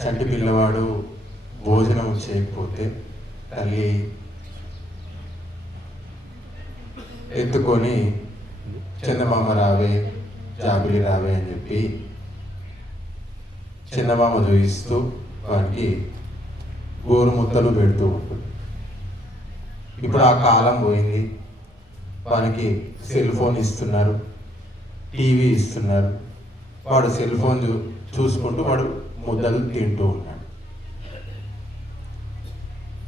చంటి పిల్లవాడు భోజనం చేయకపోతే తల్లి ఎత్తుకొని చందమామ రావే జాబిలి రావే అని చెప్పి చందమామ చూపిస్తూ వానికి గోరుముద్దలు పెడుతూ ఉంటుంది. ఇప్పుడు ఆ కాలం పోయింది. వానికి సెల్ ఫోన్ ఇస్తున్నారు, టీవీ ఇస్తున్నారు. వాడు సెల్ ఫోన్ చూసుకుంటూ వాడు ముద్దలు తింటూ ఉన్నాడు.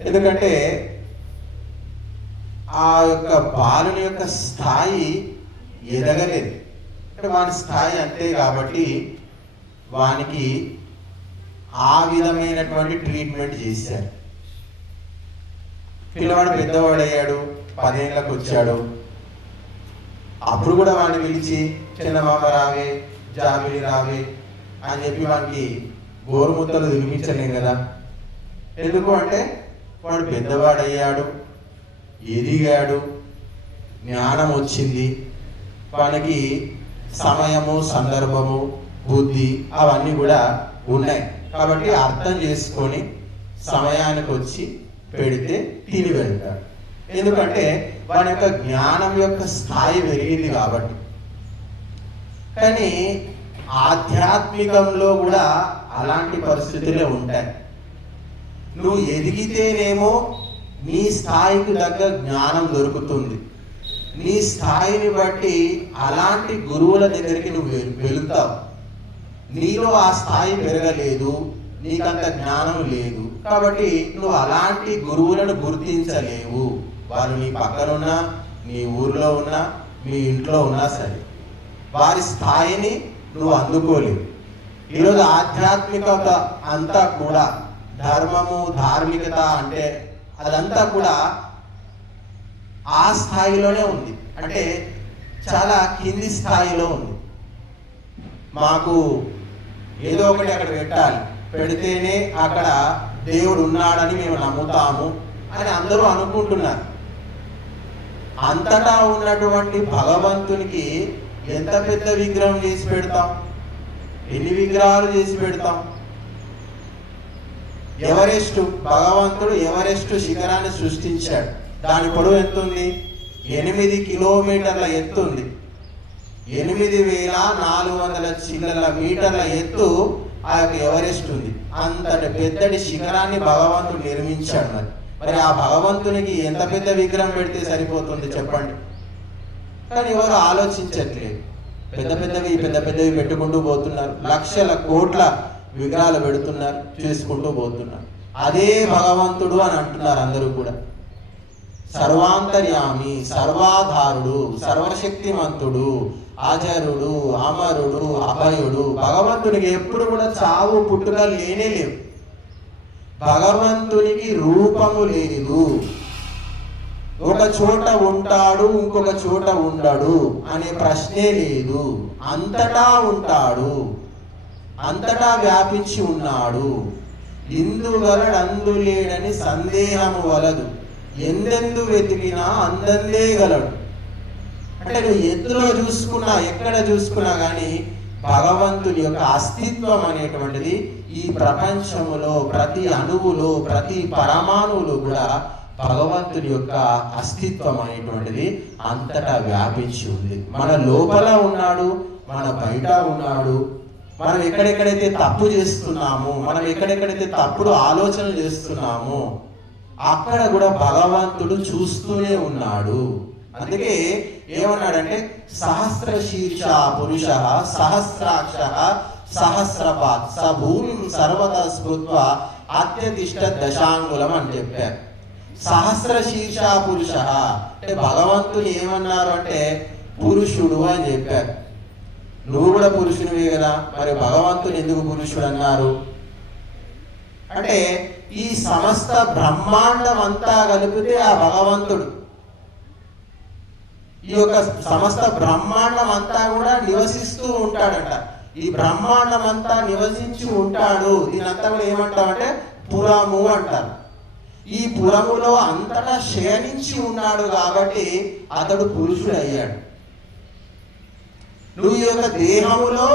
ఎందుకంటే ఆ యొక్క బాలుని యొక్క స్థాయి ఎదగలేదు. అంటే వాని స్థాయి అంతే కాబట్టి వానికి ఆ విధమైనటువంటి ట్రీట్మెంట్ చేశారు. పిల్లవాడు పెద్దవాడయ్యాడు, 10 ఏళ్ళకు వచ్చాడు. అప్పుడు కూడా వాడిని పిలిచి చందమామ రావే జాబిలి రావే అని చెప్పి వానికి గోరుముద్దలు తినిపించలేం కదా. ఎందుకు అంటే వాడు పెద్దవాడయ్యాడు, ఎదిగాడు, జ్ఞానం వచ్చింది, వానికి సమయము సందర్భము బుద్ధి అవన్నీ కూడా ఉన్నాయి. కాబట్టి అర్థం చేసుకొని సమయానికి వచ్చి పెడితే తిని వెళ్తాడు. ఎందుకంటే వాని యొక్క జ్ఞానం యొక్క స్థాయి పెరిగింది కాబట్టి. కానీ ఆధ్యాత్మికంలో కూడా అలాంటి పరిస్థితులే ఉంటాయి. నువ్వు ఎదిగితేనేమో నీ స్థాయికి తగ్గ జ్ఞానం దొరుకుతుంది. నీ స్థాయిని బట్టి అలాంటి గురువుల దగ్గరికి నువ్వు వెళుతావు. నీలో ఆ స్థాయి పెరగలేదు, నీకంత జ్ఞానం లేదు కాబట్టి నువ్వు అలాంటి గురువులను గుర్తించలేవు. వారు నీ పక్కనున్నా, నీ ఊర్లో ఉన్నా, మీ ఇంట్లో ఉన్నా సరే వారి స్థాయిని నువ్వు అందుకోలేవు. ఈరోజు ఆధ్యాత్మికత అంతా కూడా ధర్మము ధార్మికత అంటే అదంతా కూడా ఆ స్థాయిలోనే ఉంది. అంటే చాలా కింది స్థాయిలో ఉంది. మాకు ఏదో ఒకటి అక్కడ పెట్టాలి, పెడితేనే అక్కడ దేవుడు ఉన్నాడని మేము నమ్ముతాము అని అందరూ అనుకుంటున్నారు. అంతటా ఉన్నటువంటి భగవంతునికి ఎంత పెద్ద విగ్రహం చేసి పెడతాం? ఎన్ని విగ్రహాలు చేసి పెడతాం? ఎవరెస్ట్, భగవంతుడు ఎవరెస్ట్ శిఖరాన్ని సృష్టించాడు. దాని పొడవు ఎంత ఉంది? 8 కిలోమీటర్ల ఎత్తు ఉంది. 8,400 చిల్లల మీటర్ల ఎత్తు ఆ యొక్క ఎవరెస్ట్ ఉంది. అంతటి పెద్దటి శిఖరాన్ని భగవంతుడు నిర్మించాడు. మరి ఆ భగవంతునికి ఎంత పెద్ద విగ్రహం పెడితే సరిపోతుంది చెప్పండి? కానీ ఎవరు ఆలోచించట్లేదు. పెద్ద పెద్దవి పెట్టుకుంటూ పోతున్నారు. లక్షల కోట్ల విగ్రహాలు పెడుతున్నారు, చేసుకుంటూ పోతున్నారు. అదే భగవంతుడు అని అంటున్నారు అందరూ కూడా. సర్వాంతర్యామి, సర్వాధారుడు, సర్వశక్తిమంతుడు, అజరుడు, అమరుడు, అభయుడు. భగవంతునికి ఎప్పుడు కూడా చావు పుట్టుక లేనే లేవు. భగవంతునికి రూపము లేదు. ఒక చోట ఉంటాడు, ఇంకొక చోట ఉండడు అనే ప్రశ్నే లేదు. అంతటా ఉంటాడు, అంతటా వ్యాపించి ఉన్నాడు. ఇందుగలడు లేడని సందేహము వలదు, ఎందెందు వెతికినా అందందే గలడు. అంటే నువ్వు ఎందులో చూసుకున్నా, ఎక్కడ చూసుకున్నా కానీ భగవంతుని యొక్క అస్తిత్వం అనేటువంటిది ఈ ప్రపంచములో ప్రతి అణువులో ప్రతి పరమాణువులో కూడా భగవంతుని యొక్క అస్తిత్వం అనేటువంటిది అంతటా వ్యాపించి ఉంది. మన లోపల ఉన్నాడు, మన బయట ఉన్నాడు. మనం ఎక్కడెక్కడైతే తప్పు చేస్తున్నామో, మనం ఎక్కడెక్కడైతే తప్పుడు ఆలోచనలు చేస్తున్నామో అక్కడ కూడా భగవంతుడు చూస్తూనే ఉన్నాడు. అందుకే ఏమన్నాడంటే సహస్ర శీర్ష పురుష సహస్రాక్ష సహస్రపాత్ స భూమి సర్వత స్మృత్వ అత్యతిష్ట దశాంగులం అని చెప్పారు. సహస్ర శీర్ష పురుష అంటే భగవంతుడు ఏమన్నారు అంటే పురుషుడు అని చెప్పారు. నువ్వు కూడా పురుషునివే కదా, మరి భగవంతుని ఎందుకు పురుషుడు అన్నారు అంటే ఈ సమస్త బ్రహ్మాండం అంతా కలిపితే ఆ భగవంతుడు. ఈ యొక్క సమస్త బ్రహ్మాండం అంతా కూడా నివసిస్తూ ఉంటాడట. ఈ బ్రహ్మాండం అంతా నివసించి ఉంటాడు. దీనంతా కూడా ఏమంటామంటే పురము అంటారు. ఈ పురములో అంతటా శయనించి ఉన్నాడు కాబట్టి అతడు పురుషుడు అయ్యాడు. నువ్వు ఈ యొక్క దేహములో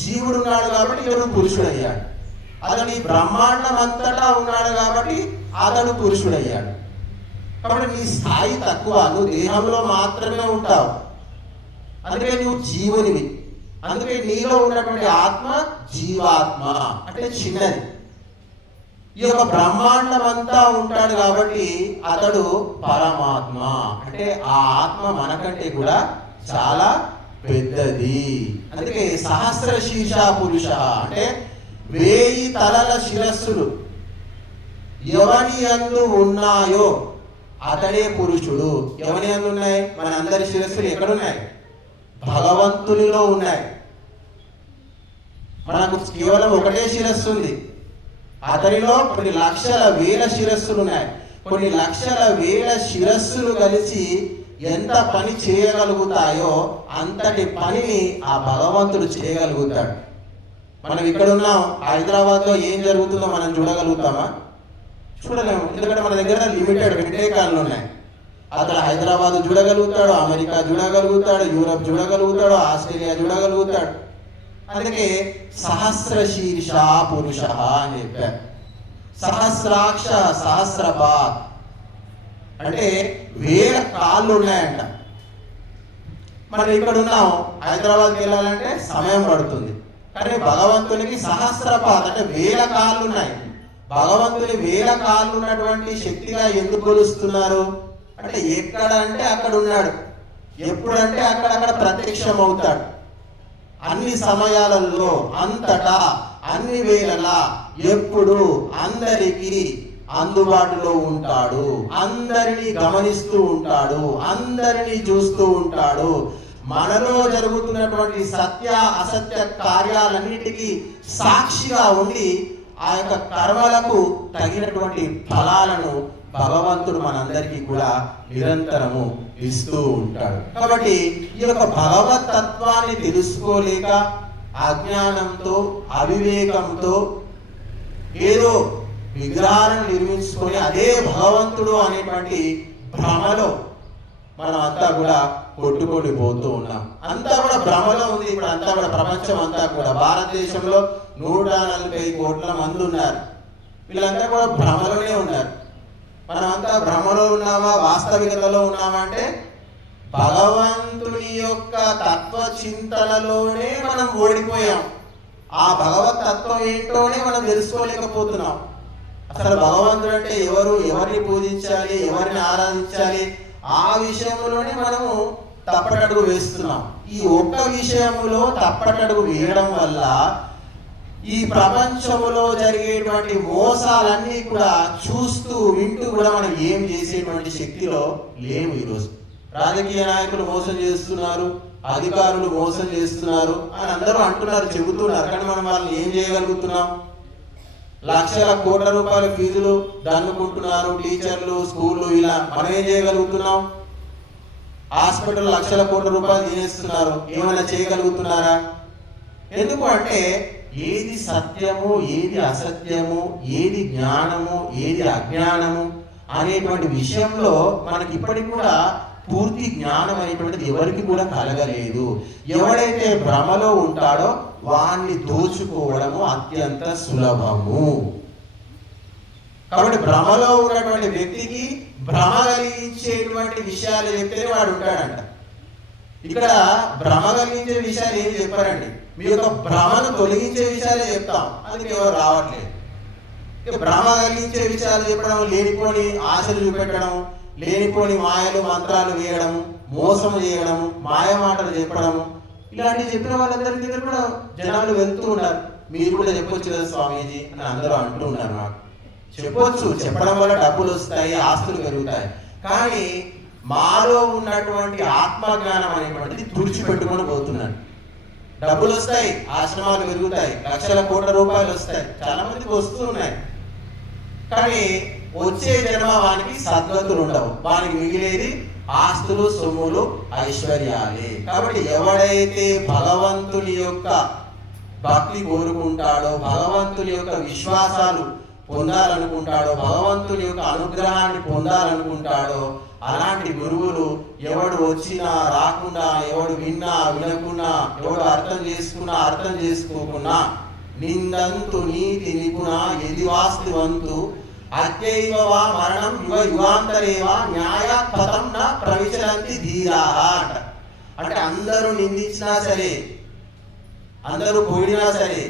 జీవుడు ఉన్నాడు కాబట్టి ఇతడు పురుషుడు అయ్యాడు. అతడు ఈ బ్రహ్మాండం అంతటా ఉన్నాడు కాబట్టి అతడు పురుషుడయ్యాడు. కాబట్టి నీ స్థాయి తక్కువ, నువ్వు దేహంలో మాత్రమే ఉంటావు, అందుకే నువ్వు జీవునివి. అందుకే నీలో ఉన్నటువంటి ఆత్మ జీవాత్మ అంటే చిన్నది. ఈ యొక్క బ్రహ్మాండం అంతా ఉంటాడు కాబట్టి అతడు పరమాత్మ అంటే ఆ ఆత్మ మనకంటే కూడా చాలా పెద్దది. అందుకే సహస్ర శీర్ష పురుష అంటే 1000 తలల శిరస్సులు ఎవని యందు ఉన్నాయో అతడే పురుషుడు. ఎవని యందు ఉన్నాయి? మన అందరి శిరస్సులు ఎక్కడున్నాయి? భగవంతునిలో ఉన్నాయి. మనకు కేవలం ఒకటే శిరస్సు ఉంది, అతనిలో కొన్ని లక్షల వేల శిరస్సులు ఉన్నాయి. కొన్ని లక్షల వేల శిరస్సులు కలిసి ఎంత పని చేయగలుగుతాయో అంతటి పనిని ఆ భగవంతుడు చేయగలుగుతాడు. మనం ఇక్కడ ఉన్నాం, హైదరాబాద్లో ఏం జరుగుతుందో మనం చూడగలుగుతామా? చూడలేము. ఎందుకంటే మన దగ్గర లిమిటెడ్ వింటేకాలు ఉన్నాయి. అతను హైదరాబాద్ చూడగలుగుతాడు, అమెరికా చూడగలుగుతాడు, యూరప్ చూడగలుగుతాడు, ఆస్ట్రేలియా చూడగలుగుతాడు. అందుకే సహస్ర శీర్ష పురుష అని చెప్పారు. సహస్రాక్ష సహస్రపాత్ అంటే 1000 కాళ్ళు ఉన్నాయంట. మనం ఇక్కడ ఉన్నాం, హైదరాబాద్కి వెళ్ళాలంటే సమయం పడుతుంది. కానీ భగవంతునికి సహస్రపాత్ అంటే 1000 కాళ్ళు ఉన్నాయి. భగవంతుని 1000 కాళ్ళు ఉన్నటువంటి శక్తిగా ఎందుకు కొలుస్తున్నారు అంటే ఎక్కడ అంటే అక్కడ ఉన్నాడు, ఎప్పుడంటే అక్కడక్కడ ప్రత్యక్షం అవుతాడు. అన్ని సమయాలలో అంతటా అన్ని వేళలా ఎప్పుడు అందరికీ అందుబాటులో ఉంటాడు, అందరినీ గమనిస్తూ ఉంటాడు, అందరినీ చూస్తూ ఉంటాడు. మనలో జరుగుతున్నటువంటి సత్య అసత్య కార్యాలన్నిటికీ సాక్షిగా ఉండి ఆ యొక్క కర్మలకు తగినటువంటి ఫలాలను భగవంతుడు మనందరికీ కూడా నిరంతరము ఇస్తూ ఉంటాడు. కాబట్టి ఈ యొక్క భగవత్ తత్వాన్ని తెలుసుకోలేక అజ్ఞానంతో అవివేకంతో ఏదో విగ్రహాలను నిర్మించుకొని అదే భగవంతుడు అనేటువంటి భ్రమలో మనం అంతా కూడా కొట్టుకొని పోతూ ఉన్నాం. అంతా కూడా భ్రమలో ఉంది. ఇప్పుడు అంతా కూడా ప్రపంచం అంతా కూడా, భారతదేశంలో 140 కోట్ల మంది ఉన్నారు. వీళ్ళంతా కూడా భ్రమలోనే ఉన్నారు. మనమంతా భ్రమలో ఉన్నామా వాస్తవికతలో ఉన్నామా అంటే భగవంతుని యొక్క తత్వ చింతనలోనే మనం ఓడిపోయాం. ఆ భగవత్ తత్వం ఏంటోనే మనం తెలుసుకోలేకపోతున్నాం. అసలు భగవంతుడు అంటే ఎవరు, ఎవరిని పూజించాలి, ఎవరిని ఆరాధించాలి, ఆ విషయంలోనే మనము తప్పటడుగు వేస్తున్నాం. ఈ ఒక్క విషయంలో తప్పటడుగు వేయడం వల్ల ఈ ప్రపంచంలో జరిగేటువంటి మోసాలన్నీ కూడా చూస్తూ వింటూ కూడా మనం ఏం చేసేటువంటి శక్తిలో లేము. ఈరోజు రాజకీయ నాయకులు మోసం చేస్తున్నారు, అధికారులు మోసం చేస్తున్నారు అని అందరూ అంటున్నారు, చెబుతున్నారు. కానీ మనం వాళ్ళని ఏం చేయగలుగుతున్నాం? లక్షల కోట్ల రూపాయల ఫీజులు దన్నుకుంటున్నారు టీచర్లు, స్కూళ్ళు. ఇలా మనం ఏం చేయగలుగుతున్నాం? హాస్పిటల్ లక్షల కోట్ల రూపాయలు తినేస్తున్నారు, ఏమైనా చేయగలుగుతున్నారా? ఎందుకు అంటే ఏది సత్యము, ఏది అసత్యము, ఏది జ్ఞానము, ఏది అజ్ఞానము అనేటువంటి విషయంలో మనకి ఇప్పటికి కూడా పూర్తి జ్ఞానం అనేటువంటిది ఎవరికి కూడా కలగలేదు. ఎవడైతే భ్రమలో ఉంటాడో వాణ్ణి దోచుకోవడము అత్యంత సులభము. కాబట్టి భ్రమలో ఉన్నటువంటి వ్యక్తికి భ్రమ కలిగించేటువంటి విషయాలు చెప్తేనే వాడు ఉంటాడంట. ఇక్కడ భ్రమ కలిగించే విషయాలు ఏం చెప్పారండి? మీ యొక్క భ్రమను తొలగించే విషయాలే చెప్తాం, అందుకే ఎవరు రావట్లేదు. భ్రమ కలిగించే విషయాలు చెప్పడం, లేనిపోని ఆశలు చూపెట్టడం, లేనిపోని మాయలు మంత్రాలు వేయడం, మోసం చేయడం, మాయ మాటలు చెప్పడం, ఇలాంటివి చెప్పిన వాళ్ళందరి దగ్గర కూడా జనాలు వెళ్తూ ఉన్నారు. మీరు కూడా చెప్పొచ్చు కదా స్వామీజీ అని అందరూ అంటూ ఉన్నారు. నాకు చెప్పొచ్చు, చెప్పడం వల్ల డబ్బులు వస్తాయి, ఆస్తులు పెరుగుతాయి. కానీ మాలో ఉన్నటువంటి ఆత్మజ్ఞానం అనేటువంటిది తుడిచిపెట్టుకొని పోతున్నాను. డబ్బులు వస్తాయి, ఆశ్రమాలు పెరుగుతాయి, లక్షల కోట్ల రూపాయలు వస్తాయి, చాలా మందికి వస్తూ ఉన్నాయి. కానీ వచ్చే జన్మ వానికి సద్గతులు ఉండవు, వానికి మిగిలేది ఆస్తులు, సొమ్ములు, ఐశ్వర్యాలే. కాబట్టి ఎవడైతే భగవంతుని యొక్క భక్తి కోరుకుంటాడో, భగవంతుని యొక్క విశ్వాసాలు పొందాలనుకుంటాడో, భగవంతుని యొక్క అనుగ్రహాన్ని పొందాలనుకుంటాడో, అలాంటి గురువులు ఎవడు వచ్చినా రాకుండా, ఎవడు విన్నా వినకున్నా, ఎవడు అర్థం చేసుకున్నా అర్థం చేసుకోకున్నా నిందంతు నీతి నిపుణ యదివాస్తివంతు అద్యైవ వా మరణం యుగ యుగాంతరేవా న్యాయపథం న ప్రవిచరంతి ధీరాః అంట. అంటే అందరూ నిందించినా సరే, అందరూ పొగిడినా సరే,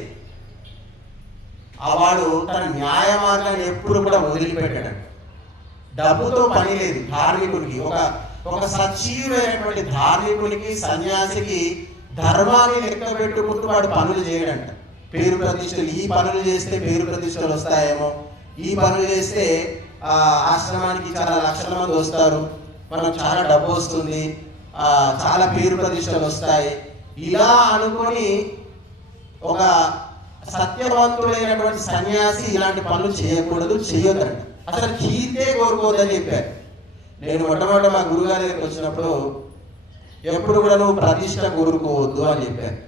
వాడు తన న్యాయ మార్గాన్ని ఎప్పుడు కూడా వదిలిపెట్టాడు. డబ్బుతో పని లేదు ధార్మికుడికి. ఒక సజీవమైనటువంటి ధార్మికునికి, సన్యాసికి ధర్మాన్ని లెక్క పెట్టుకుంటూ వాడు పనులు చేయడంట. పేరు ప్రతిష్టలు, ఈ పనులు చేస్తే పేరు ప్రతిష్టలు వస్తాయేమో, ఈ పనులు చేస్తే ఆశ్రమానికి చాలా లక్షల మంది వస్తారు, మనకు చాలా డబ్బు వస్తుంది, చాలా పేరు ప్రతిష్టలు వస్తాయి, ఇలా అనుకొని ఒక సత్యవంతుడైనటువంటి సన్యాసి ఇలాంటి పనులు చేయకూడదు, చేయొద్దంట. అసలు కీర్తే కోరుకోవద్దని చెప్పారు. నేను మొట్టమొదటి మా గురుగారి దగ్గరికి వచ్చినప్పుడు ఎప్పుడు కూడా నువ్వు ప్రతిష్ట కోరుకోవద్దు అని చెప్పారు.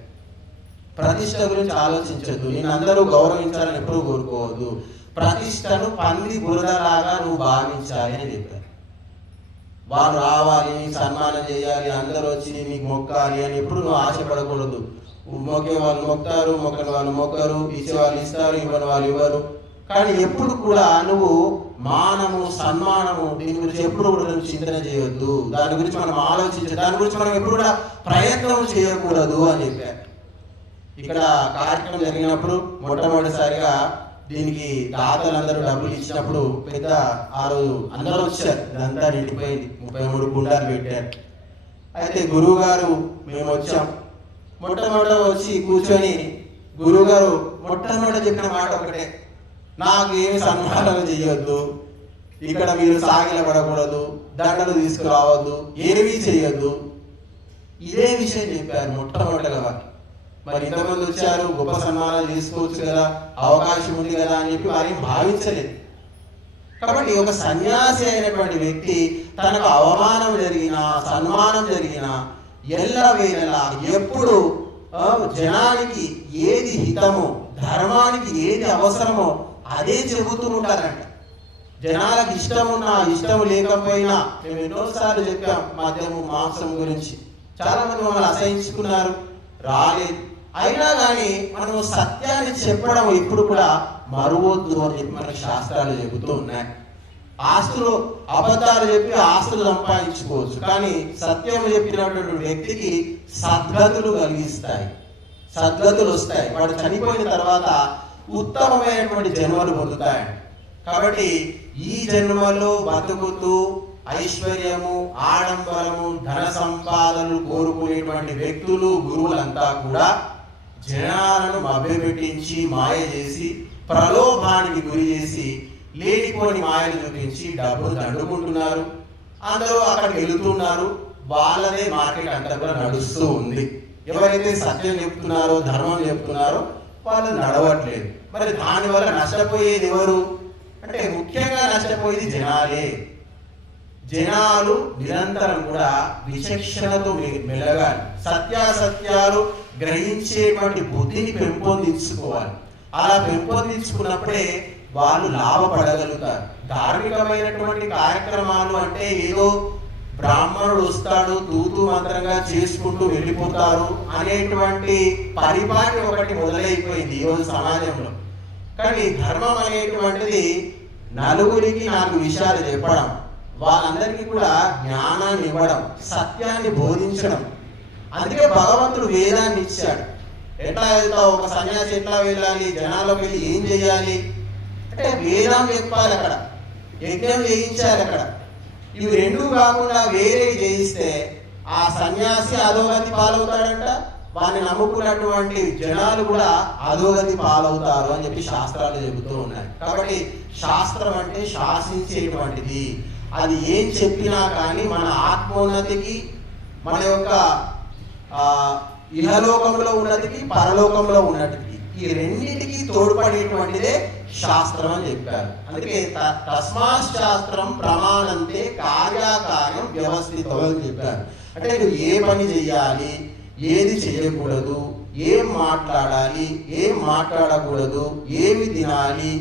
ప్రతిష్ట గురించి ఆలోచించద్దు, నేను అందరూ గౌరవించాలని ఎప్పుడు కోరుకోవద్దు, ప్రతిష్టను పంది బురదలాగా నువ్వు భావించాలి అని చెప్పారు. వాళ్ళు రావాలి, నీకు సన్మానం చేయాలి, అందరూ వచ్చి నీకు మొక్కాలి అని ఎప్పుడు నువ్వు ఆశపడకూడదు. మొక్కే వాళ్ళు మొక్తారు, మొక్కని వాళ్ళు మొక్కరు, ఇచ్చే వాళ్ళు ఇస్తారు, ఇవ్వని వాళ్ళు ఇవ్వరు. కానీ ఎప్పుడు కూడా నువ్వు మానము, సన్మానము, దీని గురించి ఎప్పుడు కూడా నువ్వు చింతన చేయొద్దు, దాని గురించి మనం ఆలోచించదు, దాని గురించి మనం ఎప్పుడు కూడా ప్రయత్నం చేయకూడదు అని చెప్పారు. ఇక్కడ కార్యక్రమం జరిగినప్పుడు మొట్టమొదటిసారిగా దీనికి దాతలందరూ డబ్బులు ఇచ్చినప్పుడు పెద్ద ఆ రోజు అందరూ వచ్చారు, ఇదంతా నిండిపోయింది, 33 గుండాలు పెట్టారు. అయితే గురువు గారు మేము వచ్చాం. మొట్టమొదట వచ్చి కూర్చొని గురువుగారు మొట్టమొదట చెప్పిన మాట ఒకటే, నాకు ఏమి సన్మానాలు చేయొద్దు, ఇక్కడ మీరు సాగిలపడకూడదు, దండలు తీసుకురావద్దు, ఏమీ చేయొద్దు, ఇదే విషయం చెప్పారు మొట్టమొదటిగా. మరి ఇంతమంది వచ్చారు, గొప్ప సన్మానాలు తీసుకోవచ్చు కదా, అవకాశం ఉంది కదా అని చెప్పి వారిని భావించలేదు. కాబట్టి ఒక సన్యాసి అయినటువంటి వ్యక్తి తనకు అవమానం జరిగినా, సన్మానం జరిగినా ఎల్లవేళలా ఎప్పుడు జనానికి ఏది హితమో, ధర్మానికి ఏది అవసరమో అదే చెబుతూ ఉంటారంట. జనాలకు ఇష్టం ఉన్నా ఇష్టం లేకపోయినా, మేము ఎన్నోసార్లు చెప్పాం మద్యము, మాంసం గురించి, చాలా మంది మమ్మల్ని అసహించుకున్నారు, రాలేదు. అయినా కానీ మనము సత్యాన్ని చెప్పడం ఎప్పుడు కూడా మరువద్దు అని చెప్పి మనకి శాస్త్రాలు చెబుతూ ఉన్నాయి. ఆస్తులు, అబద్ధాలు చెప్పి ఆస్తులు సంపాదించుకోవచ్చు, కానీ సత్యం చెప్పినటువంటి వ్యక్తికి సద్గతులు కలిగిస్తాయి, సద్గతులు వస్తాయి. వాడు చనిపోయిన తర్వాత ఉత్తమమైనటువంటి జన్మలు పొందుతాయి. కాబట్టి ఈ జన్మలో బతుకుతూ ఐశ్వర్యము, ఆడంబరము, ధన సంపాదనలు కోరుకునేటువంటి వ్యక్తులు, గురువులంతా కూడా జనాలను మభ్యపెట్టించి, మాయ చేసి, ప్రలోభానికి గురి చేసి, లేనిపోని మాయలు చూపించి డబ్బులు దండుకుంటున్నారు. అందరూ అక్కడికి వెళుతున్నారు, వాళ్ళదే మార్కెట్ అంతా కూడా నడుస్తూ ఉంది. ఎవరైతే సత్యం చెప్తున్నారో, ధర్మం చెప్తున్నారో వాళ్ళు నడవట్లేదు. మరి దానివల్ల నష్టపోయేది ఎవరు అంటే, ముఖ్యంగా నష్టపోయేది జనాలే. జనాలు నిరంతరం కూడా విచక్షణతో మెలగాలి, సత్యాసత్యాలు గ్రహించేటువంటి బుద్ధిని పెంపొందించుకోవాలి. అలా పెంపొందించుకున్నప్పుడే వాళ్ళు లాభపడగలుగుతారు. ధార్మికమైనటువంటి కార్యక్రమాలు అంటే ఏదో బ్రాహ్మణుడు వస్తాడు, తూతు మంత్రంగా చేసుకుంటూ వెళ్ళిపోతారు అనేటువంటి పరిపాటి ఒకటి మొదలైపోయింది ఈరోజు సమాజంలో. కానీ ధర్మం అనేటువంటిది నలుగురికి 4 విషయాలు చెప్పడం, వాళ్ళందరికీ కూడా జ్ఞానాన్ని ఇవ్వడం, సత్యాన్ని బోధించడం. అందుకే భగవంతుడు వేదాన్ని ఇచ్చాడు. ఎట్లా వెళ్తావు, ఒక సన్యాసి ఎట్లా వెళ్ళాలి, జనాల్లోకి వెళ్ళి ఏం చేయాలి అంటే వేదం చెప్పాలి, అక్కడ యజ్ఞం చేయించాలి. అక్కడ ఇవి రెండూ కాకుండా వేరే చేయిస్తే ఆ సన్యాసి అధోగతి పాలవుతాడంట, వారిని నమ్ముకున్నటువంటి జనాలు కూడా అధోగతి పాలవుతారు అని చెప్పి శాస్త్రాలు చెబుతూ ఉన్నాయి. కాబట్టి శాస్త్రం అంటే శాసించేటువంటిది. అది ఏం చెప్పినా కానీ మన ఆత్మోన్నతికి, మన యొక్క ఇహలోకంలో ఉన్నతికి, పరలోకంలో ఉన్నతికి, ఈ రెండింటికి తోడ్పడేటువంటిదే శాస్త్రం అని చెప్పారు. అందుకే తస్మాత్ శాస్త్రం ప్రమాణంతే కార్యాకార్యం వ్యవస్థితం అని చెప్పారు. అంటే నువ్వు ఏ పని చెయ్యాలి, ఏది చేయకూడదు, ఏం మాట్లాడాలి, ఏం మాట్లాడకూడదు, ఏమి తినాలి,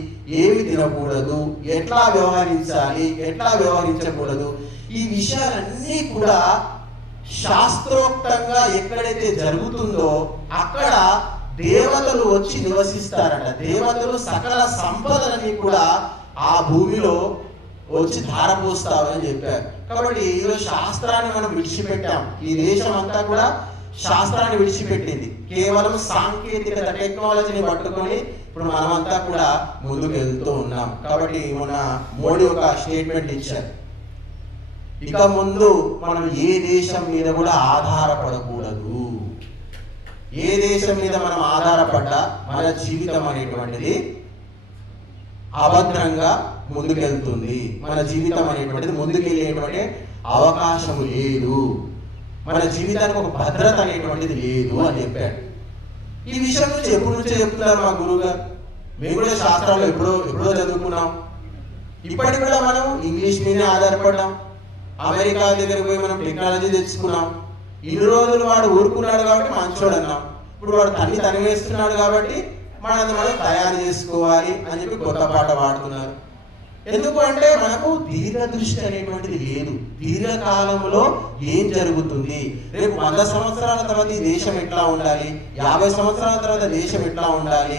ఏమి తినకూడదు, ఎట్లా వ్యవహరించాలి, ఎట్లా వ్యవహరించకూడదు, ఈ విషయాలన్నీ కూడా శాస్త్రోక్తంగా ఎక్కడైతే జరుగుతుందో అక్కడ దేవతలు వచ్చి నివసిస్తారట. దేవతలు సకల సంపదలని కూడా ఆ భూమిలో వచ్చి ధారపోస్తావని చెప్పారు. కాబట్టి ఈరోజు శాస్త్రాన్ని మనం విడిచిపెట్టాం. ఈ దేశం అంతా కూడా శాస్త్రాన్ని విడిచిపెట్టింది. కేవలం సాంకేతికత, టెక్నాలజీని పట్టుకొని ఇప్పుడు మనమంతా కూడా ముందుకు వెళ్తూ ఉన్నాం. కాబట్టి మొన్న మోడీ ఒక స్టేట్మెంట్ ఇచ్చారు, ఇక ముందు మనం ఏ దేశం మీద కూడా ఆధారపడకూడదు. ఏ దేశం మీద మనం ఆధారపడ్డా మన జీవితం అనేటువంటిది అభద్రంగా ముందుకెళ్తుంది. మన జీవితం అనేటువంటిది ముందుకెళ్ళేటువంటి అవకాశం లేదు. మన జీవితానికి ఒక భద్రత అనేటువంటిది లేదు అని చెప్పాడు. ఈ విషయం నుంచి ఎప్పటి నుంచో చెప్తున్నారు మా గురువు గారు. మేము కూడా శాస్త్రాలు ఎప్పుడో చదువుకున్నాం. ఇప్పటికి కూడా మనం ఇంగ్లీష్ మీదే ఆధారపడ్డాం. అమెరికా దగ్గరికి పోయి మనం టెక్నాలజీ తెచ్చుకున్నాం. ఇన్ని రోజులు వాడు ఊరుకున్నాడు కాబట్టి మంచోడు అన్నాం. ఇప్పుడు వాడు తనివేస్తున్నాడు కాబట్టి మనం తయారు చేసుకోవాలి అని చెప్పి కొత్త పాట పాడుతున్నారు. ఎందుకు అంటే మనకు దీర్ఘదృష్టి అనేటువంటిది లేదు. దీర్ఘకాలంలో ఏం జరుగుతుంది, రేపు 100 సంవత్సరాల తర్వాత ఈ దేశం ఎట్లా ఉండాలి, 50 సంవత్సరాల తర్వాత దేశం ఎట్లా ఉండాలి,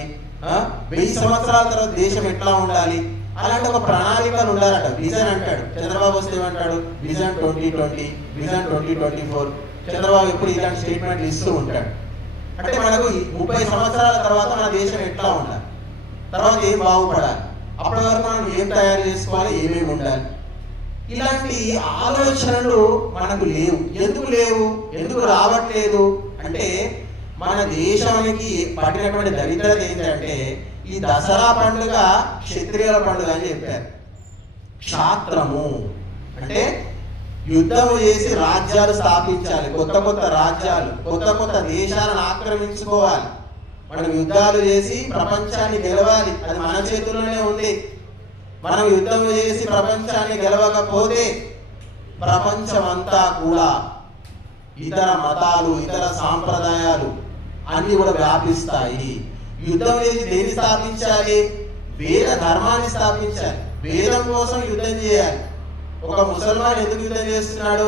1000 సంవత్సరాల తర్వాత దేశం ఎట్లా ఉండాలి, అలాంటి ఒక ప్రణాళికలు ఉండాలట. విజన్ అంటాడు చంద్రబాబు. వస్తే ఏమంటాడు, విజన్ 2020, విజన్ 2024. చంద్రబాబు ఎప్పుడు ఇలాంటి స్టేట్మెంట్లు ఇస్తూ ఉంటాడు. అంటే మనకు 30 సంవత్సరాల తర్వాత మన దేశం ఎట్లా ఉండాలి, తర్వాత ఏం బాగుపడాలి, అప్పటి వరకు మనం ఏం తయారు చేసుకోవాలి, ఏమేమి ఉండాలి, ఇలాంటి ఆలోచనలు మనకు లేవు. ఎందుకు లేవు, ఎందుకు రావట్లేదు అంటే మన దేశానికి పట్టినటువంటి దరిద్రత ఏంటంటే ఈ దసరా పండుగ క్షత్రియుల పండుగ అని చెప్పారు. క్షాత్రము అంటే యుద్ధము చేసి రాజ్యాలు స్థాపించాలి, కొత్త కొత్త రాజ్యాలు, కొత్త కొత్త దేశాలను ఆక్రమించుకోవాలి. మనం యుద్ధాలు చేసి ప్రపంచాన్ని గెలవాలి. అది మన చేతుల్లోనే ఉంది. మనం యుద్ధం చేసి ప్రపంచాన్ని గెలవకపోతే ప్రపంచం అంతా కూడా ఇతర మతాలు, ఇతర సాంప్రదాయాలు అన్ని కూడా వ్యాపిస్తాయి. యుద్ధం చేసి దేన్ని స్థాపించాలి, వేద ధర్మాన్ని స్థాపించాలి. వేదం కోసం యుద్ధం చేయాలి. ఒక ముసల్మాన్ ఎందుకు యుద్ధం చేస్తున్నాడు,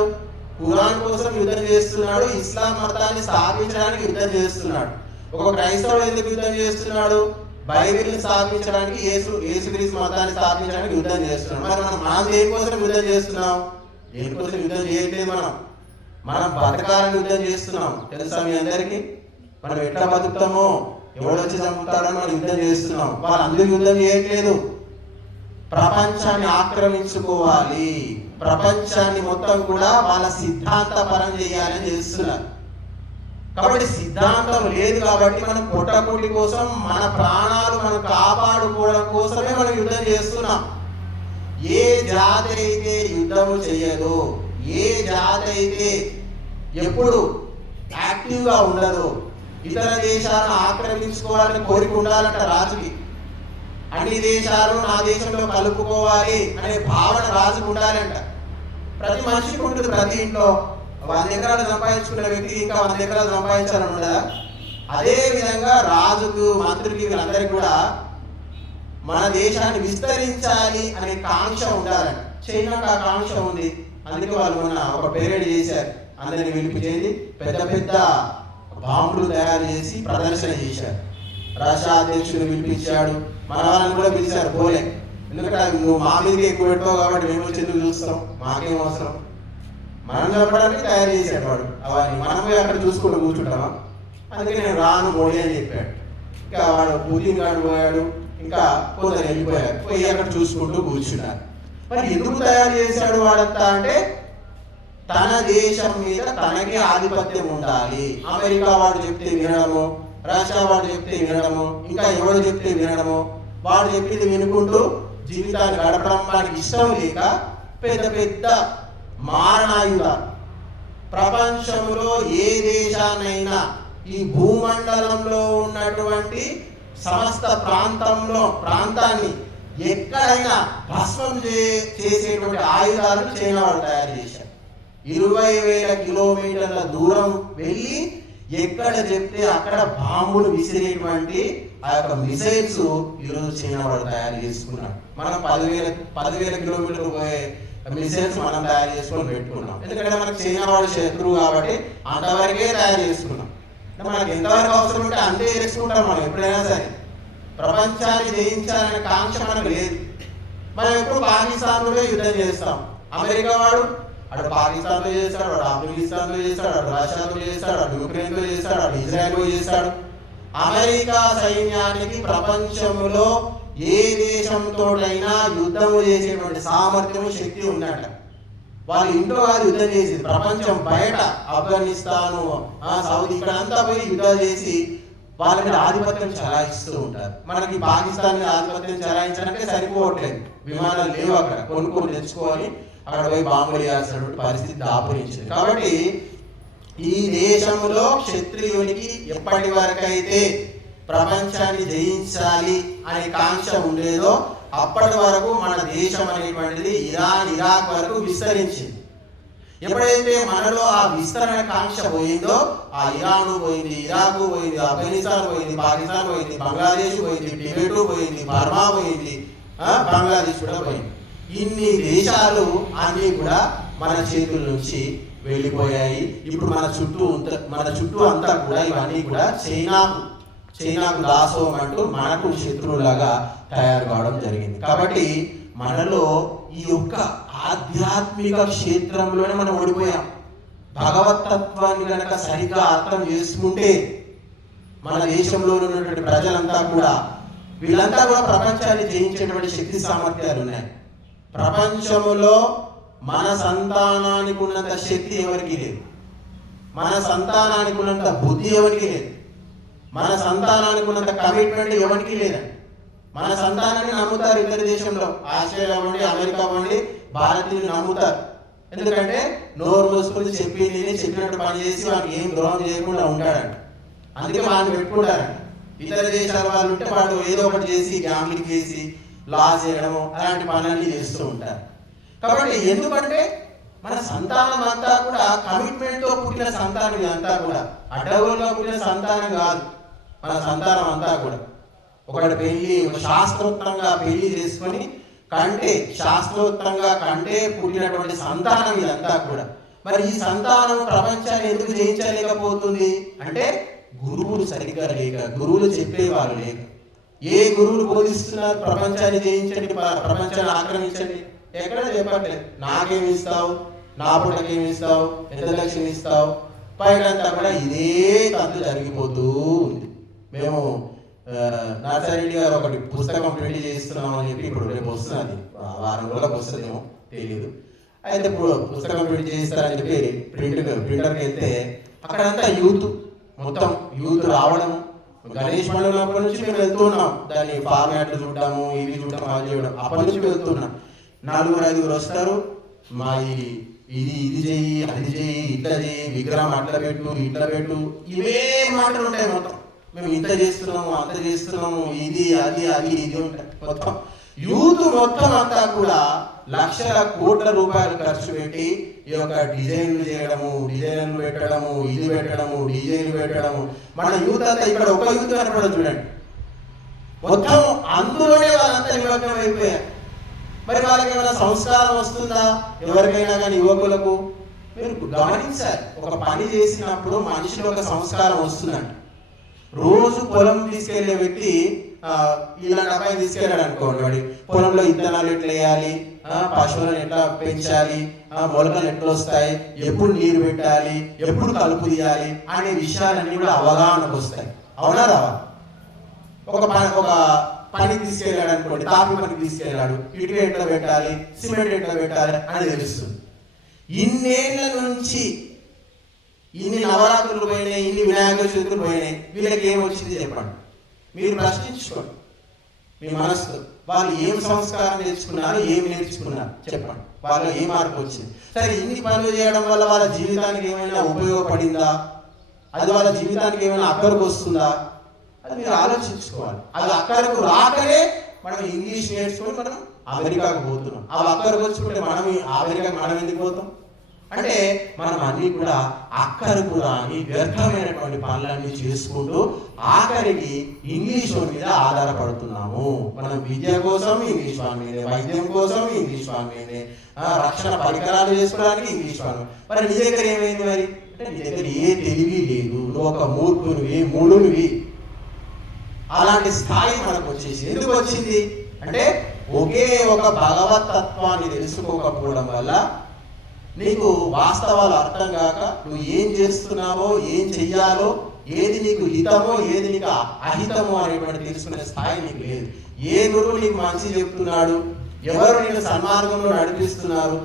ఖురాన్ కోసం యుద్ధం చేస్తున్నాడు, ఇస్లాం మతాన్ని స్థాపించడానికి యుద్ధం చేస్తున్నాడు. ఒక క్రైస్తవుడు ఎందుకు యుద్ధం చేస్తున్నాడు, బైబిల్ని స్థాపించడానికి, యేసుక్రీస్తు మతాన్ని స్థాపించడానికి యుద్ధం చేస్తున్నాడు. మరి మనం దేనికోసం యుద్ధం చేస్తున్నాం, దేనికోసం యుద్ధం చేయట్లేదు. మనం బతకాలని యుద్ధం చేస్తున్నాం. తెలుసా మీ అందరికీ, మనం ఎట్లా బతుకుతామో, ఎవడొచ్చి చంపుతాడని మనం యుద్ధం చేస్తున్నాం. వాళ్ళందరూ యుద్ధం చేయట్లేదు. ప్రపంచాన్ని ఆక్రమించుకోవాలి, ప్రపంచాన్ని మొత్తం కూడా వాళ్ళ సిద్ధాంత పరం చేయాలని చేస్తున్నారు. కాబట్టి సిద్ధాంతం లేదు కాబట్టి మనం పొట్టకూటి కోసం, మన ప్రాణాలు మనం కాపాడుకోవడం కోసమే మనం యుద్ధం చేస్తున్నాం. ఏ జాతి అయితే యుద్ధము చేయదో, ఏ జాతి అయితే ఎప్పుడు యాక్టివ్గా ఉండదో, ఇతర దేశాలను ఆక్రమించుకోవాలని కోరిక ఉండాలంట రాజుకి. అన్ని దేశాలు నా దేశంలో కలుపుకోవాలి అనే భావన రాజుకు ఉండాలంట. ప్రతి మనిషికి ఉంటుంది. ప్రతి ఇంట్లో 100 ఎకరాలు సంపాదించుకున్న వ్యక్తి ఇంకా 100 ఎకరాలు సంపాదించాలని ఉండదా? అదే విధంగా రాజుకు, మంత్రికి, వీళ్ళందరికీ కూడా మన దేశాన్ని విస్తరించాలి అనే కాంక్ష ఉండాలంట. చైనాకు ఆ కాంక్ష ఉంది. అందుకే వాళ్ళు మొన్న ఒక పెరేడ్ చేశారు. అందరిని పిలిపించేది, పెద్ద పెద్ద బాంబులు తయారు చేసి ప్రదర్శన చేశారు. రష్యా అధ్యక్షుడు పిలిపించాడు, మన వాళ్ళని కూడా పిలిచారు. పోలే, ఎందుకంటే నువ్వు మా మీదకి ఎక్కువ పెట్టావు కాబట్టి మేము వచ్చి ఎందుకు చూస్తాం, మాకేం అవసరం, మనం చంపడానికి తయారు చేశాడు వాడు. అవన్నీ మనం పోయి అక్కడ చూసుకుంటూ కూర్చుంటామా? అందుకే నేను రాను మోడీ అని చెప్పాడు. ఇంకా వాడు పుతిన్ గాడు పోయాడు, ఇంకా కొందరు వెళ్ళిపోయారు, పోయి అక్కడ చూసుకుంటూ కూర్చున్నారు. మరి ఎందుకు తయారు చేశాడు వాడంతా అంటే తన దేశం మీద తనకే ఆధిపత్యం ఉండాలి. అమెరికా వాడు చెప్తే వినడము, రష్యా వాడు చెప్తే వినడము, ఇంకా ఎవడు చెప్తే వినడము, వాడు చెప్పింది వినుకుంటూ జీవితాన్ని గడపడం వాడికి ఇష్టం లేక పెద్ద పెద్ద మారణాయుధాలు ప్రపంచంలో ఏ దేశాన్నైనా, ఈ భూమండలంలో ఉన్నటువంటి సమస్త ప్రాంతాన్ని ఎక్కడైనా భస్మం చేసేటువంటి ఆయుధాలను చైనా వాడు తయారు చేశారు. 20,000 కిలోమీటర్ల దూరం వెళ్ళి ఎక్కడ చెప్తే అక్కడ బాంబులు విసిరేటువంటి ఆ యొక్క మిసైల్స్ ఈరోజు చైనా వాడు తయారు చేసుకున్నాడు. మనం 10,000 కిలోమీటర్లు పోయే మిసైల్స్ మనం తయారు చేసుకొని పెట్టుకున్నాం. ఎందుకంటే మనకు చైనా వాడు శత్రువు కాబట్టి అంతవరకే తయారు చేసుకున్నాం. మనకు ఎంతవరకు అవసరం ఉంటే అంతే చేసుకుంటాం మనం ఎప్పుడైనా సరే. ప్రపంచాన్ని జయించాలనే కాంక్ష మనకు లేదు. మనం ఎప్పుడు పాకిస్తాన్లో యుద్ధం చేస్తాం. అమెరికా వాడు అటు పాకిస్తాన్లో చేస్తాడు, అటు ఆఫ్ఘనిస్తాన్లో చేస్తాడు, అటు రష్యాతో చేస్తాడు, అటు యుక్రెయిన్లో చేస్తాడు, అటు ఇజ్రాయెల్లో చేస్తాడు. అమెరికా సైన్యానికి ప్రపంచంలో ఏ దేశంతోనైనా యుద్ధము చేసేటువంటి సామర్థ్యము, శక్తి ఉన్నట. వాళ్ళు ఇంట్లో కాదు యుద్ధం చేసేది, ప్రపంచం బయట ఆఫ్ఘనిస్తాను, సౌదీ ఇక్కడ అంతా పోయి యుద్ధాలు చేసి వాళ్ళ మీద ఆధిపత్యం చలాయిస్తూ ఉంటారు. మనకి పాకిస్తాన్ మీద ఆధిపత్యం చలాయించడానికే సరిపోవట్లేదు, విమానాలు లేవు అక్కడ, కొనుక్కొని తెచ్చుకోవాలి, అక్కడ పోయి బాంబులు వేయాల్సినటువంటి పరిస్థితి దాపురించింది. కాబట్టి ఈ దేశంలో క్షత్రియునికి ఎప్పటి వరకైతే ప్రపంచాన్ని జయించాలి అనే కాంక్ష ఉండేదో అప్పటి వరకు మన దేశం అనేటువంటిది ఇరాన్, ఇరాక్ వరకు విస్తరించింది. ఎప్పుడైతే మనలో ఆ విస్తరణ కాంక్ష పోయిందో ఆ ఇరాను పోయింది, ఇరాకు పోయింది, ఆఫ్ఘనిస్తాన్ పోయింది, పాకిస్తాన్ పోయింది, బంగ్లాదేశ్ పోయింది, టిబెట్ పోయింది, బర్మా పోయింది, బంగ్లాదేశ్ కూడా పోయింది. ఇన్ని దేశాలు అన్నీ కూడా మన చేతుల నుంచి వెళ్ళిపోయాయి. ఇప్పుడు మన చుట్టూ అంతా కూడా ఇవన్నీ కూడా చైనాకు దాసోహం అంటూ మనకు శత్రువులాగా తయారు కావడం జరిగింది. కాబట్టి మనలో ఈ యొక్క ఆధ్యాత్మిక క్షేత్రంలోనే మనం ఓడిపోయాం. భగవతత్వాన్ని కనుక సరిగ్గా అర్థం చేసుకుంటే మన దేశంలో ఉన్నటువంటి ప్రజలంతా కూడా వీళ్ళంతా కూడా ప్రపంచాన్ని జయించేటువంటి శక్తి సామర్థ్యాలు ఉన్నాయి. ప్రపంచంలో మన సంతానానికి ఉన్నంత శక్తి ఎవరికి లేదు, మన సంతానానికి ఉన్నంత బుద్ధి ఎవరికి లేదు, మన సంతానానికి ఉన్నంత కమిట్మెంట్ ఎవరికి లేదండి. మన సంతానాన్ని నమ్ముతారు ఇతర దేశంలో, ఆస్ట్రేలియా ఉండి, అమెరికా ఉండి భారతీయులు నమ్ముతారు. ఎందుకంటే నోరు మూసుకొని చెప్పినట్టు పని చేసి వాడికి ఏం ద్రోహం చేయకుండా ఉంటాడంట. అందుకే వాళ్ళు పెట్టుకుంటారంట. ఇతర దేశాల వాళ్ళు ఉంటే వాడు ఏదో ఒకటి చేసి గ్యాంబ్లింగ్ చేసి లాస్ చేయడము అలాంటి పనులన్నీ చేస్తూ ఉంటారు. కాబట్టి ఎందుకంటే మన సంతానం అంతా కూడా కమిట్మెంట్తో పుట్టిన సంతానం, ఇదంతా కూడా అడ్డగోలుగా పుట్టిన సంతానం కాదు. మన సంతానం అంతా కూడా ఒకటి శాస్త్రోక్తంగా పెళ్లి చేసుకొని శాస్త్రోక్తంగా పుట్టినటువంటి సంతానం ఇదంతా కూడా. మరి ఈ సంతానం ప్రపంచాన్ని ఎందుకు జయించలేకపోతుంది అంటే గురువులు సరిగ్గా లేక, గురువులు చెప్పేవారు లేక. ఏ గురువులు బోధిస్తున్నారు ప్రపంచాన్ని జయించండి, ప్రపంచాన్ని ఆక్రమించండి, ఎక్కడ చెప్పట్లేదు. నాకేమి ఇస్తావు, నా పుట్టకేమి ఇస్తావు, ఎంత లక్ష్యం ఇస్తావు, పైనంతా కూడా ఇదే తంతు జరిగిపోతూ ఉంది. మేము నర్సారెడ్డి గారు ఒకటి పుస్తకం ప్రింట్ చేస్తున్నాం అని చెప్పి ఇప్పుడు రేపు వస్తున్నది, వారం రోజులకు వస్తుందేమో తెలియదు. అయితే ఇప్పుడు పుస్తకం ప్రింట్ చేస్తారని చెప్పి ప్రింటర్కి వెళ్తే అక్కడంతా మొత్తం యూత్ రావడం. గణేష్ మండలం నుంచి మేము వెళ్తున్నాం, దాన్ని ఫార్మాట్లు చూడటము, ఇవి చూడటం, అది చూడడం, అప్పటి నుంచి వెళ్తున్నాం. 4-5 వస్తారు, మా ఇది చెయ్యి, అది చెయ్యి, ఇట్లా చెయ్యి, విగ్రహం అట్లా పెట్టు, ఇట్లా పెట్టు, ఇవే మాటలు ఉంటాయి. మొత్తం మేము ఇంత చేస్తున్నాము, అంత చేస్తున్నాము, ఇది అది ఇది ఉంటాయి. మొత్తం యూత్ మొత్తం అంతా కూడా లక్షల కోట్ల రూపాయలు ఖర్చు పెట్టి ఈ యొక్క డిజైన్లు చేయడము, డిజైన్లు పెట్టడము, ఇది పెట్టడము, డిజైన్లు పెట్టడము. మన యూత్ అంతా ఇక్కడ ఒక యూత్ కనపడదు చూడండి, మొత్తం అందులోనే వాళ్ళంతా నిమగ్నం అయిపోయారు. మరి వాళ్ళకి ఏమైనా సంస్కారం వస్తుందా? ఎవరికైనా కానీ యువకులకు మీరు గమనించాలి, ఒక పని చేసినప్పుడు మనిషిలో ఒక సంస్కారం వస్తుందంట. రోజు పొలం తీసుకెళ్లే వ్యక్తి ఇలాంటి అబ్బాయి తీసుకెళ్ళాడు అనుకోండి, వాడి పొలంలో ఇత్తనాలు ఎట్లా వేయాలి, పశువులను ఎట్లా పెంచాలి, మొలకలు ఎట్లా వస్తాయి, ఎప్పుడు నీరు పెట్టాలి, ఎప్పుడు కలుపు తీయాలి అనే విషయాలన్నీ కూడా అవగాహనకు వస్తాయి. అవునా రావా? ఒక పని తీసుకెళ్ళాడు అనుకోండి, తాపి పనికి తీసుకెళ్ళాడు, ఇటుక ఎట్లా పెట్టాలి, సిమెంట్ ఎట్లా పెట్టాలి అని తెలుస్తుంది. ఇన్నేళ్ల నుంచి ఇన్ని నవరాత్రులు పోయినాయి, ఇన్ని వినాయక చతుర్థులు పోయినాయి, వీళ్ళకి ఏమొచ్చింది చెప్పండి. మీరు ప్రశ్నించుకోండి మీ మనసులో, వాళ్ళు ఏం సంస్కారం నేర్చుకున్నారు, ఏమి నేర్చుకున్నారు చెప్పండి, వాళ్ళు ఏ మార్పు వచ్చింది. సరే, ఇన్ని పనులు చేయడం వల్ల వాళ్ళ జీవితానికి ఏమైనా ఉపయోగపడిందా, అది వాళ్ళ జీవితానికి ఏమైనా అక్కడికి వస్తుందా, అది మీరు ఆలోచించుకోవాలి. అది అక్కడికి రాకనే మనం ఇంగ్లీష్ నేర్చుకొని మనం అమెరికాకు పోతున్నాం. అవి అక్కడికి వచ్చుకుంటే అమెరికాకి మనం ఎందుకు పోతాం అంటే మనం అన్ని కూడా అక్కడికి రాని వ్యర్థమైనటువంటి పనులన్నీ చేసుకుంటూ ఆఖరికి ఇంగ్లీష్ మీద ఆధారపడుతున్నాము. మనం విద్య కోసం ఇంగ్లీష్ వాళ్ళ మీదే, వైద్యం కోసం ఇంగ్లీష్ వాళ్ళ మీదే, రక్షణ పరికరాలు చేసుకోవడానికి ఇంగ్లీష్ వాళ్ళ. మరి నీ దగ్గర ఏమైంది? మరి అంటే నీ దగ్గర ఏ తెలివి లేదు, నువ్వు ఒక మూర్ఖునివి, మూఢునివి. అలాంటి స్థాయి మనకు వచ్చేసి ఎందుకు వచ్చింది అంటే ఒకే ఒక భగవత్ తత్వాన్ని తెలుసుకోకపోవడం వల్ల నీకు వాస్తవాలు అర్థం కాక నువ్వు ఏం చేస్తున్నావో, ఏం చెయ్యాలో, ఏది నీకు హితమో, ఏది నీకు అహితమో అనేటువంటి తెలుసుకునే స్థాయి నీకు లేదు. ఏ గురువు నీకు మంచి చెప్తున్నాడు, ఎవరు నేను సన్మార్గంలో నడిపిస్తున్నారు,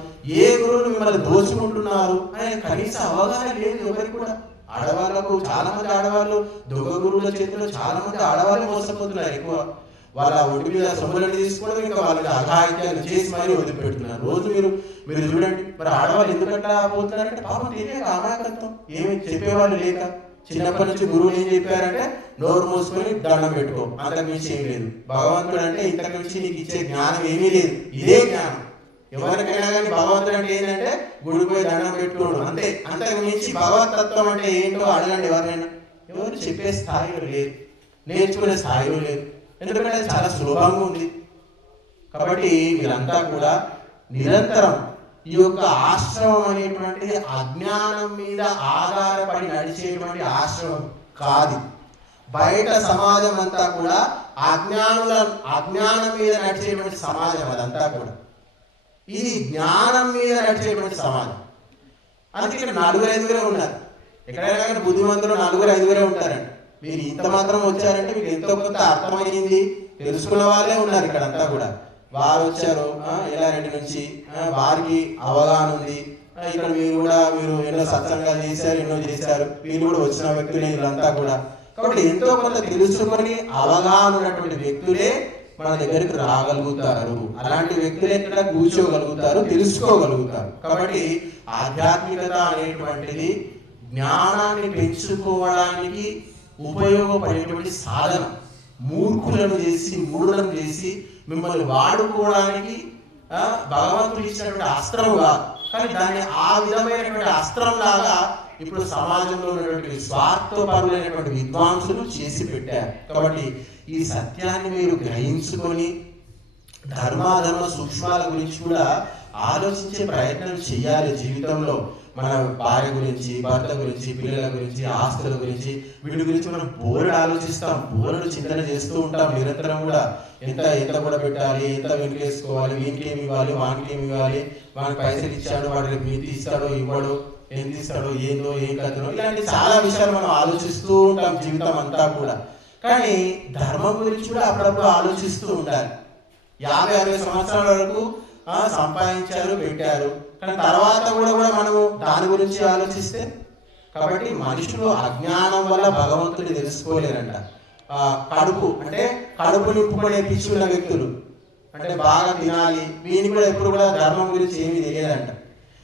ఏ గురువులు మిమ్మల్ని దోచుకుంటున్నారు అనే కనీస అవగాహన లేదు ఎవరికి కూడా. ఆడవాళ్ళకు చాలా మంది ఆడవాళ్ళు దొంగ గురువుల చేతిలో చాలా మంది ఆడవాళ్ళు మోసపోతున్నారు. ఎక్కువ వాళ్ళ ఒంటి మీద సొమ్ములను తీసుకోవడం, ఇంకా వాళ్ళకి అఘాయిత్యాలు చేసి మరీ వదిలిపెడుతున్నారు. రోజు మీరు చూడండి, మరి ఆడవాళ్ళు ఎందుకంటే పోతున్నారంటే పాపం తెలియక అమాయకత్వం, ఏమి చెప్పేవాళ్ళు లేక. చిన్నప్పటి నుంచి గురువులు ఏం చెప్పారంటే నోరు మూసుకొని దండం పెట్టుకో, అంతకు మించి ఏం లేదు. భగవంతుడు అంటే ఇంతకు మించి నీకు ఇచ్చే జ్ఞానం ఏమీ లేదు, ఇదే జ్ఞానం. ఎవరికైనా కానీ భగవంతుడు అంటే ఏంటంటే గుడిపోయి దండం పెట్టుకోడు అంతే. అంతకు మించి భగవతత్వం అంటే ఏంటో అడగండి ఎవరైనా. ఎవరు చెప్పే స్థాయిలో లేదు, నేర్చుకునే స్థాయిలో లేదు. ఎందుకంటే అది చాలా సులభంగా ఉంది. కాబట్టి మీరంతా కూడా నిరంతరం ఈ యొక్క ఆశ్రమం అనేటువంటిది అజ్ఞానం మీద ఆధారపడి నడిచేటువంటి ఆశ్రమం కాదు. బయట సమాజం అంతా కూడా అజ్ఞానం మీద నడిచేటువంటి సమాజం అదంతా కూడా. ఇది జ్ఞానం మీద నడిచేటువంటి సమాజం. అందుకే 4-5 ఉన్నారు. ఎక్కడైనా కానీ బుద్ధిమంతులు 4-5 ఉంటారండి. మీరు ఇంత మాత్రం వచ్చారంటే మీకు ఎంతో కొంత అర్థమైంది, తెలుసుకున్న వాళ్ళే ఉన్నారు ఇక్కడంతా కూడా. వారు వచ్చారు ఎల్లారెడ్డి నుంచి, వారికి అవగాహన ఉంది. ఇక్కడ మీరు ఎన్నో సత్సంగాలు చేశారు, ఎన్నో చేశారు. వీళ్ళు కూడా వచ్చిన వ్యక్తులే వీళ్ళంతా కూడా. కాబట్టి ఎంతో కొంత తెలుసుకొని అవగాహన ఉన్నటువంటి వ్యక్తులే మన దగ్గరికి రాగలుగుతారు. అలాంటి వ్యక్తులే ఇక్కడ కూర్చోగలుగుతారు, తెలుసుకోగలుగుతారు. కాబట్టి ఆధ్యాత్మికత అనేటువంటిది జ్ఞానాన్ని పెంచుకోవడానికి ఉపయోగపడేటువంటి సాధన. మూర్ఖులను చేసి, మూఢులను చేసి మిమ్మల్ని వాడుకోవడానికి భగవంతుడు ఇచ్చినటువంటి అస్త్రం కాదు. కానీ దాన్ని ఆ విధమైనటువంటి అస్త్రం లాగా ఇప్పుడు సమాజంలో ఉన్నటువంటి స్వార్థపరులైనటువంటి విద్వాంసులు చేసి పెట్టారు. కాబట్టి ఈ సత్యాన్ని మీరు గ్రహించుకొని ధర్మాధర్మ సూక్ష్మాల గురించి కూడా ఆలోచించే ప్రయత్నం చేయాలి జీవితంలో. మన భార్య గురించి, భర్త గురించి, పిల్లల గురించి, ఆస్తుల గురించి, వీటి గురించి మనం బోర్డు ఆలోచిస్తాం, బోర్డు చింతన చేస్తూ ఉంటాం నిరంతరం కూడా. ఎంత కూడా పెట్టాలి, ఎంత వెనుకేసుకోవాలి, వీనికి ఏమి ఇవ్వాలి, వానికి ఏమి ఇవ్వాలి, వానికి పైసలు ఇచ్చాడు, వాడికి మీతి ఇస్తాడో ఇవ్వడు, ఎంత ఇస్తాడో ఏందో ఏం కథనో, ఇలాంటి చాలా విషయాలు మనం ఆలోచిస్తూ ఉంటాం జీవితం అంతా కూడా. కానీ ధర్మం గురించి కూడా అప్పుడప్పుడు ఆలోచిస్తూ ఉండాలి. 50-60 సంవత్సరాల వరకు సంపాదించారు, పెట్టారు, కానీ తర్వాత కూడా మనము దాని గురించి ఆలోచిస్తే. కాబట్టి మనుషులు అజ్ఞానం వల్ల భగవంతుడిని తెలుసుకోలేరంట. కడుపు నింపుకునే పిచ్చున్న వ్యక్తులు అంటే బాగా తినాలి, వీని కూడా ఎప్పుడు కూడా ధర్మం గురించి ఏమీ తెలియదంట.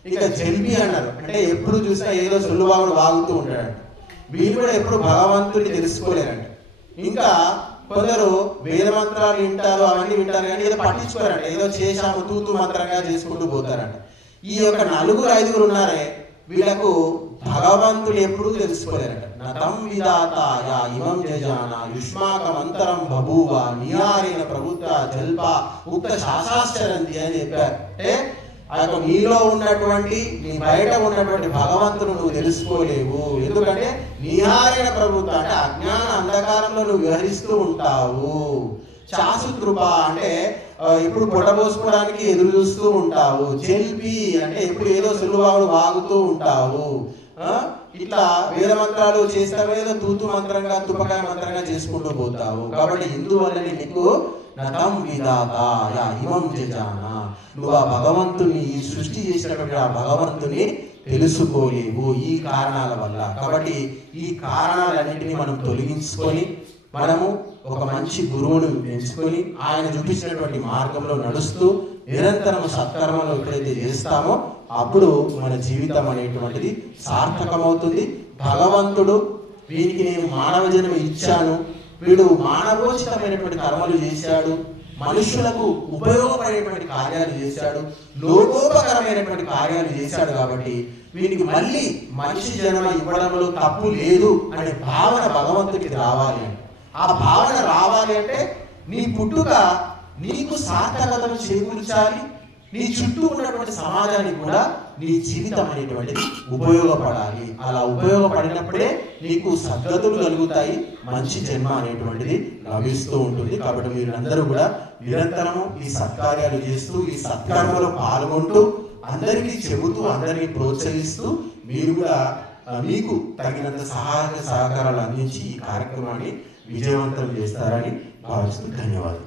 ఇక జల్బీ అన్నారు, అంటే ఎప్పుడు చూసినా ఏదో సొల్లుబాగుడు వాగుతూ ఉంటాడంట. వీళ్ళు కూడా ఎప్పుడు భగవంతుడిని తెలుసుకోలేరంట. ఇంకా కొందరు వేద మంత్రాలు వింటారు, అవన్నీ వింటారు, కానీ ఏదో పట్టించుకోరంట. ఏదో చేశాము తూతు మంత్రంగా చేసుకుంటూ పోతారంట. ఈ యొక్క 4-5 ఉన్నారే, వీళ్ళకు భగవంతుడు ఎప్పుడు తెలుసుకోలేరట. నతం విధాతాయ ఇమం జజాన యుష్మాకమంతరం బభూవ నియారేణ ప్రభుత్వ జల్ప ఉక్త శాశాశ్చరంతి అని చెప్పారు. అంటే ఆ యొక్క నీలో ఉన్నటువంటి, నీ బయట ఉన్నటువంటి భగవంతుడు నువ్వు తెలుసుకోలేవు. ఎందుకంటే నిహారేణ ప్రభుత్వ అంటే అజ్ఞాన అంధకారంలో నువ్వు విహరిస్తూ ఉంటావు. శాసు కృప అంటే ఎప్పుడు పొట్టబోసుకోవడానికి ఎదురు చూస్తూ ఉంటావు. జల్పి అంటే ఎప్పుడు ఏదో సులువాడు వాగుతూ ఉంటావు. ఇట్లా వేద మంత్రాలు చేస్తావు, ఏదో తూతు మంత్రంగా తుపకాయ మంత్రంగా చేసుకుంటూ పోతావు. కాబట్టి ఇందువల్లనే నీకు నతం విధాతాయ ఇమం జజాన, నువ్వు ఆ భగవంతుని, ఈ సృష్టి చేసినటువంటి ఆ భగవంతుని తెలుసుకోలేవు ఈ కారణాల వల్ల. కాబట్టి ఈ కారణాలన్నింటినీ మనం తొలగించుకొని మనము ఒక మంచి గురువును ఎంచుకొని ఆయన చూపించినటువంటి మార్గంలో నడుస్తూ నిరంతరం సత్కర్మలు ఎప్పుడైతే చేస్తామో అప్పుడు మన జీవితం అనేటువంటిది సార్థకమవుతుంది. భగవంతుడు వీనికి నేను మానవ జన్మ ఇచ్చాను, వీడు మానవోచితమైనటువంటి కర్మలు చేశాడు, మనుషులకు ఉపయోగపడేటువంటి కార్యాలు చేశాడు, లోకోపకరమైనటువంటి కార్యాలు చేశాడు. కాబట్టి వీనికి మళ్ళీ మనిషి జన్మ ఇవ్వడంలో తప్పు లేదు అనే భావన భగవంతుడికి రావాలి. ఆ భావన రావాలి అంటే నీ పుట్టుక నీకు సార్థకతను చేకూర్చాలి, నీ చుట్టూ ఉన్నటువంటి సమాజానికి కూడా నీ జీవితం అనేటువంటిది ఉపయోగపడాలి. అలా ఉపయోగపడినప్పుడే నీకు సద్గతులు కలుగుతాయి, మంచి జన్మ అనేటువంటిది లభిస్తూ ఉంటుంది. కాబట్టి మీరందరూ కూడా నిరంతరము ఈ సత్కార్యాలు చేస్తూ, ఈ సత్కర్మలో పాల్గొంటూ, అందరికీ చెబుతూ, అందరినీ ప్రోత్సహిస్తూ, మీరు కూడా మీకు తగినంత సహాయక సహకారాలు అందించి ఈ కార్యక్రమాన్ని విజయవంతం చేస్తారని భావిస్తూ ధన్యవాదాలు.